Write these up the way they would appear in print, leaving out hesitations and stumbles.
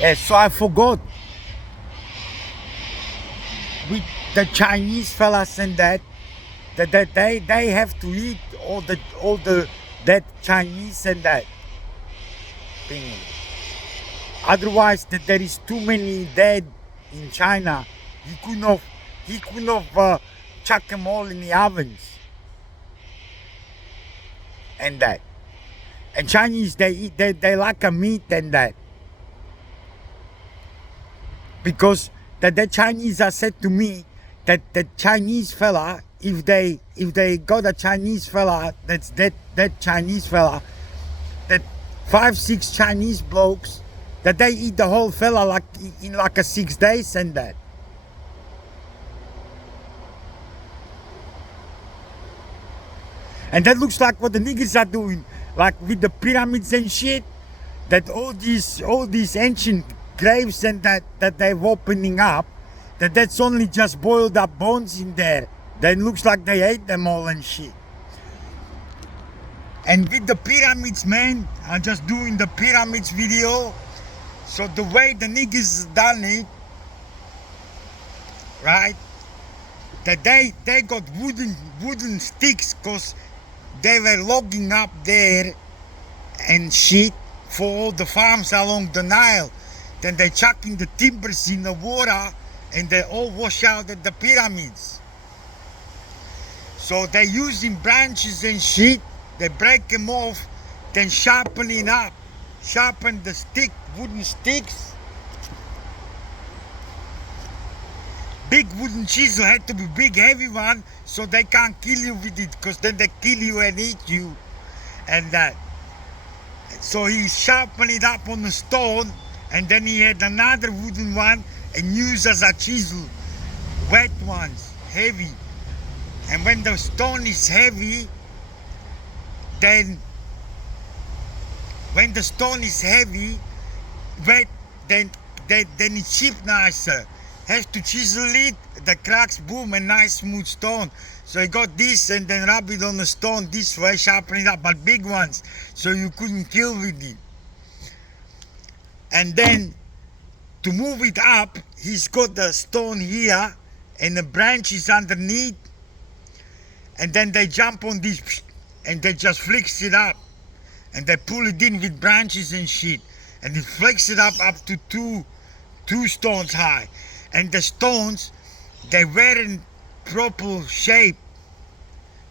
So I forgot with the Chinese fellas and that they have to eat all the that Chinese and that thing. Otherwise, that there is too many dead in China. He couldn't have chuck them all in the ovens and that. And Chinese they like a meat and that because the Chinese are said to me that the Chinese fella, if they got a Chinese fella that's that Chinese fella, that 5-6 Chinese blokes, that they eat the whole fella like in like a 6 days and that. And that looks like what the niggas are doing, like with the pyramids and shit. That all these ancient graves and that they're opening up, that's only just boiled up bones in there. Then looks like they ate them all and shit. And with the pyramids, man, I'm just doing the pyramids video. So the way the niggas done it, right? That they got wooden sticks because they were logging up there and shit for all the farms along the Nile. Then they chucking the timbers in the water and they all wash out at the pyramids. So they using branches and shit, they break them off, then sharpen the stick, wooden sticks. Big wooden chisel had to be big heavy one so they can't kill you with it because then they kill you and eat you and that. So he sharpened it up on the stone and then he had another wooden one and used as a chisel, wet ones, heavy. And when the stone is heavy, then when the stone is heavy, wet, then it's cheap nicer. Has to chisel it, the cracks, boom, and nice smooth stone. So he got this and then rub it on the stone this way, sharpen it up, but big ones, so you couldn't kill with it. And then to move it up, he's got the stone here and the branches underneath, and then they jump on this and they just flex it up and they pull it in with branches and shit, and it flex it up to two stones high. And the stones, they weren't proper shape.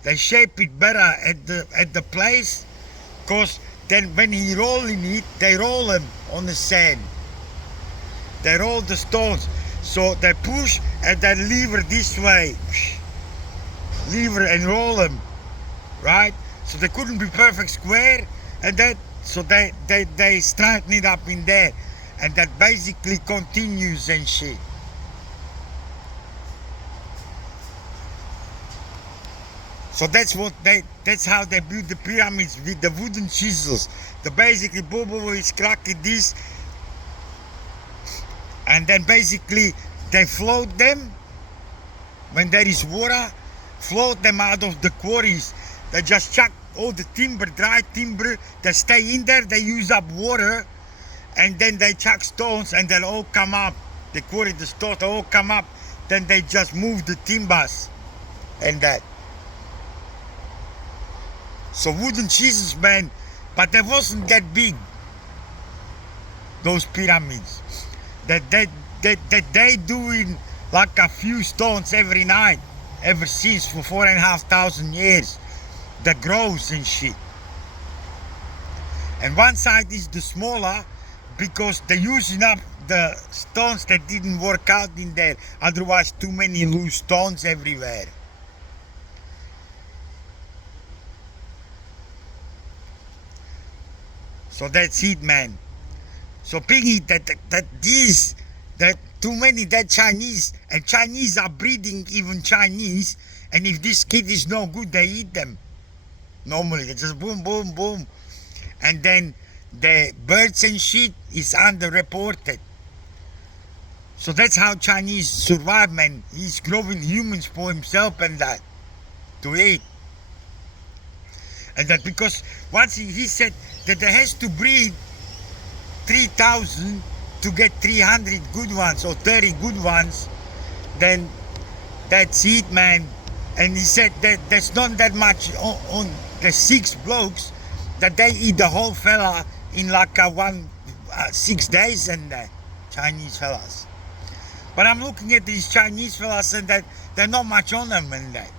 They shape it better at the place, cause then when he rolling it, they roll them on the sand. They roll the stones, so they push and then lever this way, lever and roll them, right? So they couldn't be perfect square, and that so they straighten it up in there, and that basically continues and shit. So that's how they build the pyramids, with the wooden chisels. The basically Bobo is cracking this, and then basically they float them when there is water, float them out of the quarries. They just chuck all the timber, dry timber, they stay in there, they use up water, and then they chuck stones and they'll all come up. They quarry the stones, they all come up, then they just move the timbers and that. So wooden chisels, man, but they wasn't that big, those pyramids. That they doing like a few stones every night, ever since, for 4,500 years. That grows and shit. And one side is the smaller because they're using up the stones that didn't work out in there. Otherwise, too many loose stones everywhere. So that's it, man. So Piggy, that too many that Chinese, and Chinese are breeding even Chinese, and if this kid is no good, they eat them. Normally, they just boom, boom, boom. And then the birds and shit is underreported. So that's how Chinese survive, man. He's growing humans for himself and that, to eat. And that because once he said that there has to breed 3,000 to get 300 good ones or 30 good ones, then that's it, man. And he said that there's not that much on the 6 blokes that they eat the whole fella in like 6 days, and Chinese fellas. But I'm looking at these Chinese fellas and that they're not much on them and that.